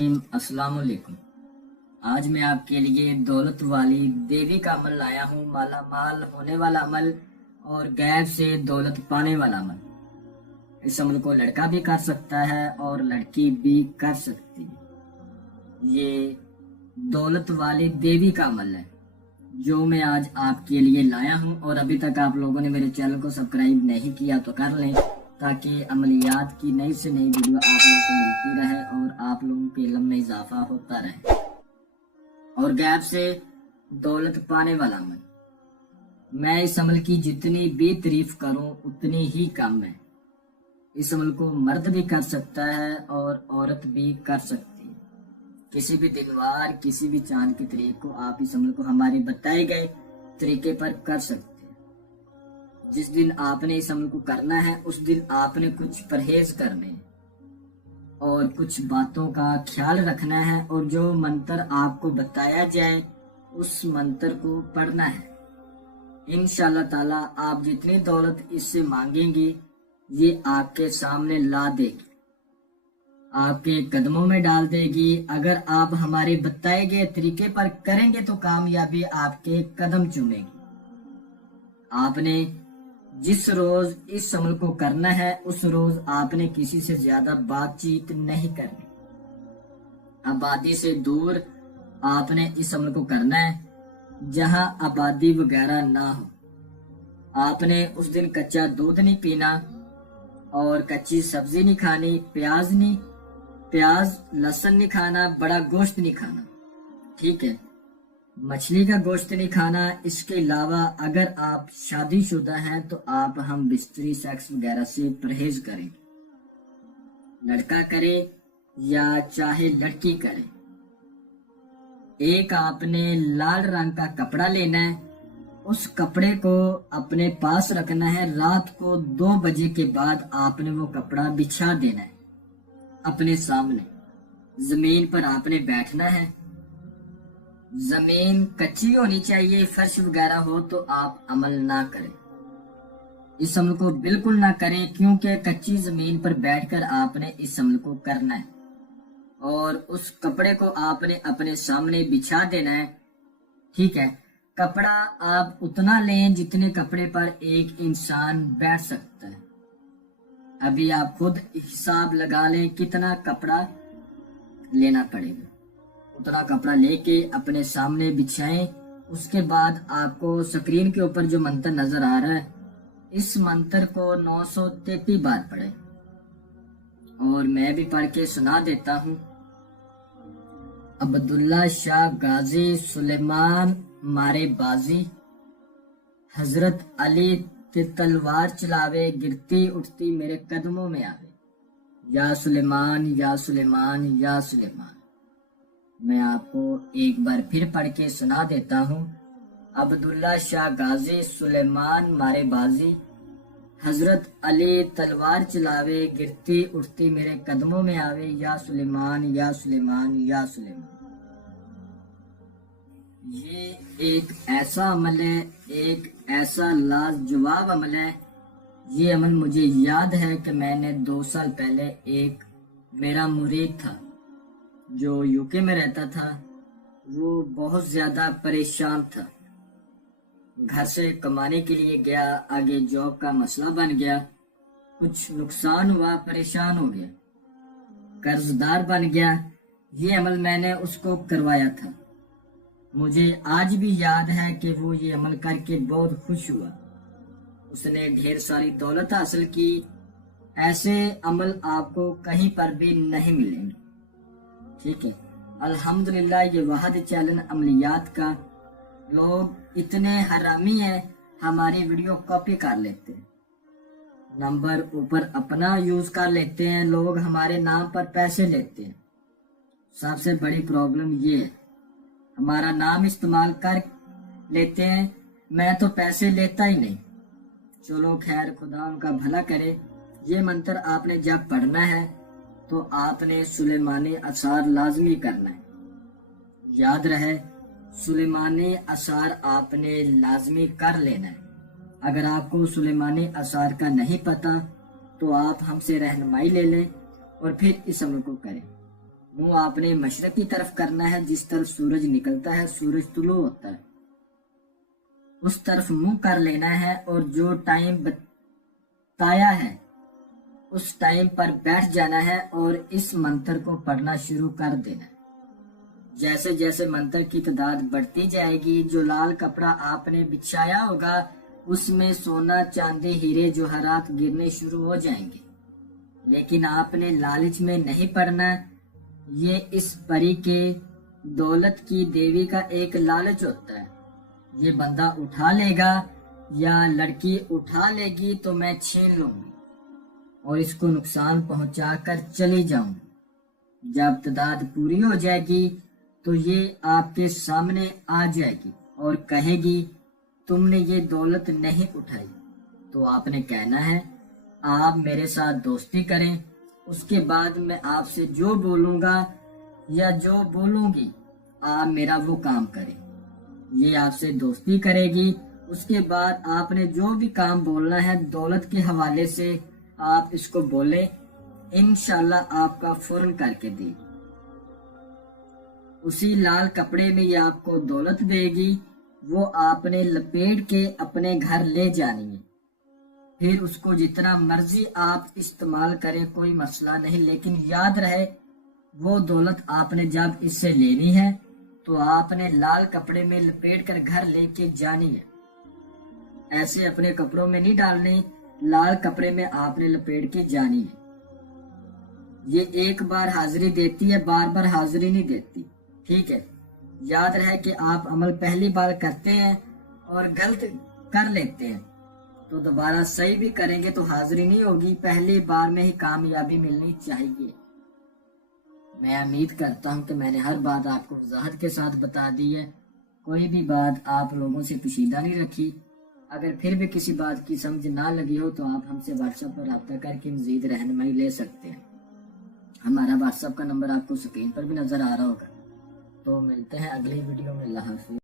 अस्सलाम वालेकुम। आज मैं आपके लिए दौलत वाली देवी का अमल लाया हूँ। माला माल होने वाला अमल और गैब से दौलत पाने वाला अमल। इस अमल को लड़का भी कर सकता है और लड़की भी कर सकती है। ये दौलत वाली देवी का अमल है जो मैं आज आपके लिए लाया हूँ। और अभी तक आप लोगों ने मेरे चैनल को सब्सक्राइब नहीं किया तो कर लें, ताकि अमलियात की नई से नई वीडियो आप लोगों को मिलती रहे और आप लोगों के इल्म में इजाफा होता रहे। और गैब से दौलत पाने वाला अमल, मैं इस अमल की जितनी भी तारीफ करूं उतनी ही कम है। इस अमल को मर्द भी कर सकता है और औरत भी कर सकती है। किसी भी दिन वार किसी भी चांद के तरीके को आप इस अमल को हमारे बताए गए तरीके पर कर सकते हैं। जिस दिन आपने इस अमल को करना है उस दिन आपने कुछ परहेज करने और कुछ बातों का ख्याल रखना है, और जो मंत्र आपको बताया जाए उस मंत्र को पढ़ना है। इंशाअल्लाह ताला आप जितनी दौलत इससे मांगेंगे ये आपके सामने ला देगी, आपके कदमों में डाल देगी। अगर आप हमारे बताए गए तरीके पर करेंगे तो कामयाबी आपके कदम चूमेगी। आपने जिस रोज इस अमल को करना है उस रोज आपने किसी से ज्यादा बातचीत नहीं करनी। आबादी से दूर आपने इस अमल को करना है, जहां आबादी वगैरह ना हो। आपने उस दिन कच्चा दूध नहीं पीना और कच्ची सब्जी नहीं खानी, प्याज लहसुन नहीं खाना, बड़ा गोश्त नहीं खाना, ठीक है। मछली का गोश्त नहीं खाना। इसके अलावा अगर आप शादीशुदा हैं तो आप हम बिस्तरी सेक्स वगैरह से परहेज करें, लड़का करे या चाहे लड़की करे। एक आपने लाल रंग का कपड़ा लेना है, उस कपड़े को अपने पास रखना है। रात को 2 बजे के बाद आपने वो कपड़ा बिछा देना है अपने सामने। जमीन पर आपने बैठना है। जमीन कच्ची होनी चाहिए, फर्श वगैरह हो तो आप अमल ना करें। इस अमल को बिल्कुल ना करें, क्योंकि कच्ची जमीन पर बैठकर आपने इस अमल को करना है। और उस कपड़े को आपने अपने सामने बिछा देना है, ठीक है। कपड़ा आप उतना लें जितने कपड़े पर एक इंसान बैठ सकता है। अभी आप खुद हिसाब लगा लें कितना कपड़ा लेना पड़ेगा। उतना कपड़ा लेके अपने सामने बिछाएं। उसके बाद आपको स्क्रीन के ऊपर जो मंत्र नजर आ रहा है, इस मंत्र को 933 बार पढ़ें। और मैं भी पढ़ के सुना देता हूँ। अब्दुल्ला शाह गाजी सुलेमान मारे बाजी, हजरत अली ते तलवार चलावे, गिरती उठती मेरे कदमों में आवे। या सुलेमान या सुलेमान या सुलेमान। मैं आपको एक बार फिर पढ़ के सुना देता हूँ। अब्दुल्ला शाह गाजी सुलेमान मारे बाजी, हजरत अली तलवार चलावे, गिरती उठती मेरे कदमों में आवे। या सुलेमान या सुलेमान या सुलेमान। ये एक ऐसा अमल है, एक ऐसा लाजवाब अमल है। ये अमल मुझे याद है कि मैंने 2 साल पहले एक मेरा मुरीद था जो यूके में रहता था। वो बहुत ज्यादा परेशान था। घर से कमाने के लिए गया, आगे जॉब का मसला बन गया, कुछ नुकसान हुआ, परेशान हो गया, कर्जदार बन गया। ये अमल मैंने उसको करवाया था। मुझे आज भी याद है कि वो ये अमल करके बहुत खुश हुआ। उसने ढेर सारी दौलत हासिल की। ऐसे अमल आपको कहीं पर भी नहीं मिलेंगे, ठीक है। अल्हम्दुलिल्लाह ये वाहिद चैनल अमलियात का, लोग इतने हरामी हैं हमारी वीडियो कॉपी कर लेते हैं, नंबर ऊपर अपना यूज कर लेते हैं, लोग हमारे नाम पर पैसे लेते हैं। सबसे बड़ी प्रॉब्लम ये है, हमारा नाम इस्तेमाल कर लेते हैं। मैं तो पैसे लेता ही नहीं। चलो खैर, खुदा उनका भला करे। ये मंत्र आपने जब पढ़ना है तो आपने सुलेमानी असार लाजमी करना है। याद रहे, सुलेमानी असार आपने लाजमी कर लेना है। अगर आपको सुलेमानी असार का नहीं पता तो आप हमसे रहनुमाई ले लें और फिर इस अमल को करें। منہ آپ نے مشرق کی طرف کرنا ہے، جس طرف سورج نکلتا ہے، سورج طلوع ہوتا ہے، اس طرف منہ کر لینا ہے، اور جو ٹائم بتایا ہے اس ٹائم پر بیٹھ جانا ہے اور اس منتر کو پڑھنا شروع کر دینا ہے۔ جیسے جیسے منتر کی تعداد بڑھتی جائے گی، جو لال کپڑا آپ نے بچھایا ہوگا اس میں سونا، چاندی، ہیرے، جوہرات گرنے شروع ہو جائیں گے، لیکن آپ نے لالچ میں نہیں پڑنا۔ یہ اس پری کے دولت کی دیوی کا ایک لالچ ہوتا ہے، یہ بندہ اٹھا لے گا یا لڑکی اٹھا لے گی تو میں چھین لوں گی اور اس کو نقصان پہنچا کر چلی جاؤں گی۔ جب تعداد پوری ہو جائے گی تو یہ آپ کے سامنے آ جائے گی اور کہے گی تم نے یہ دولت نہیں اٹھائی، تو آپ نے کہنا ہے آپ میرے ساتھ دوستی کریں، اس کے بعد میں آپ سے جو بولوں گا یا جو بولوں گی آپ میرا وہ کام کریں۔ یہ آپ سے دوستی کرے گی، اس کے بعد آپ نے جو بھی کام بولنا ہے دولت کے حوالے سے آپ اس کو بولیں، انشاءاللہ آپ کا فوراً کر کے دے گی۔ اسی لال کپڑے میں یہ آپ کو دولت دے گی، وہ آپ نے لپیٹ کے اپنے گھر لے جانی ہے۔ پھر اس کو جتنا مرضی آپ استعمال کریں، کوئی مسئلہ نہیں، لیکن یاد رہے وہ دولت آپ نے جب اس سے لینی ہے تو آپ نے لال کپڑے میں لپیٹ کر گھر لے کے جانی ہے، ایسے اپنے کپڑوں میں نہیں ڈالنی، لال کپڑے میں آپ نے لپیٹ کے جانی ہے۔ یہ ایک بار حاضری دیتی ہے، بار بار حاضری نہیں دیتی، ٹھیک ہے؟ یاد رہے کہ آپ عمل پہلی بار کرتے ہیں اور غلط کر لیتے ہیں تو دوبارہ صحیح بھی کریں گے تو حاضری نہیں ہوگی، پہلی بار میں ہی کامیابی ملنی چاہیے۔ میں امید کرتا ہوں کہ میں نے ہر بات آپ کو وضاحت کے ساتھ بتا دی ہے، کوئی بھی بات آپ لوگوں سے پوشیدہ نہیں رکھی۔ اگر پھر بھی کسی بات کی سمجھ نہ لگی ہو تو آپ ہم سے واٹس ایپ پر رابطہ کر کے مزید رہنمائی لے سکتے ہیں۔ ہمارا واٹس ایپ کا نمبر آپ کو اسکرین پر بھی نظر آ رہا ہوگا۔ تو ملتے ہیں اگلی ویڈیو میں، اللہ حافظ۔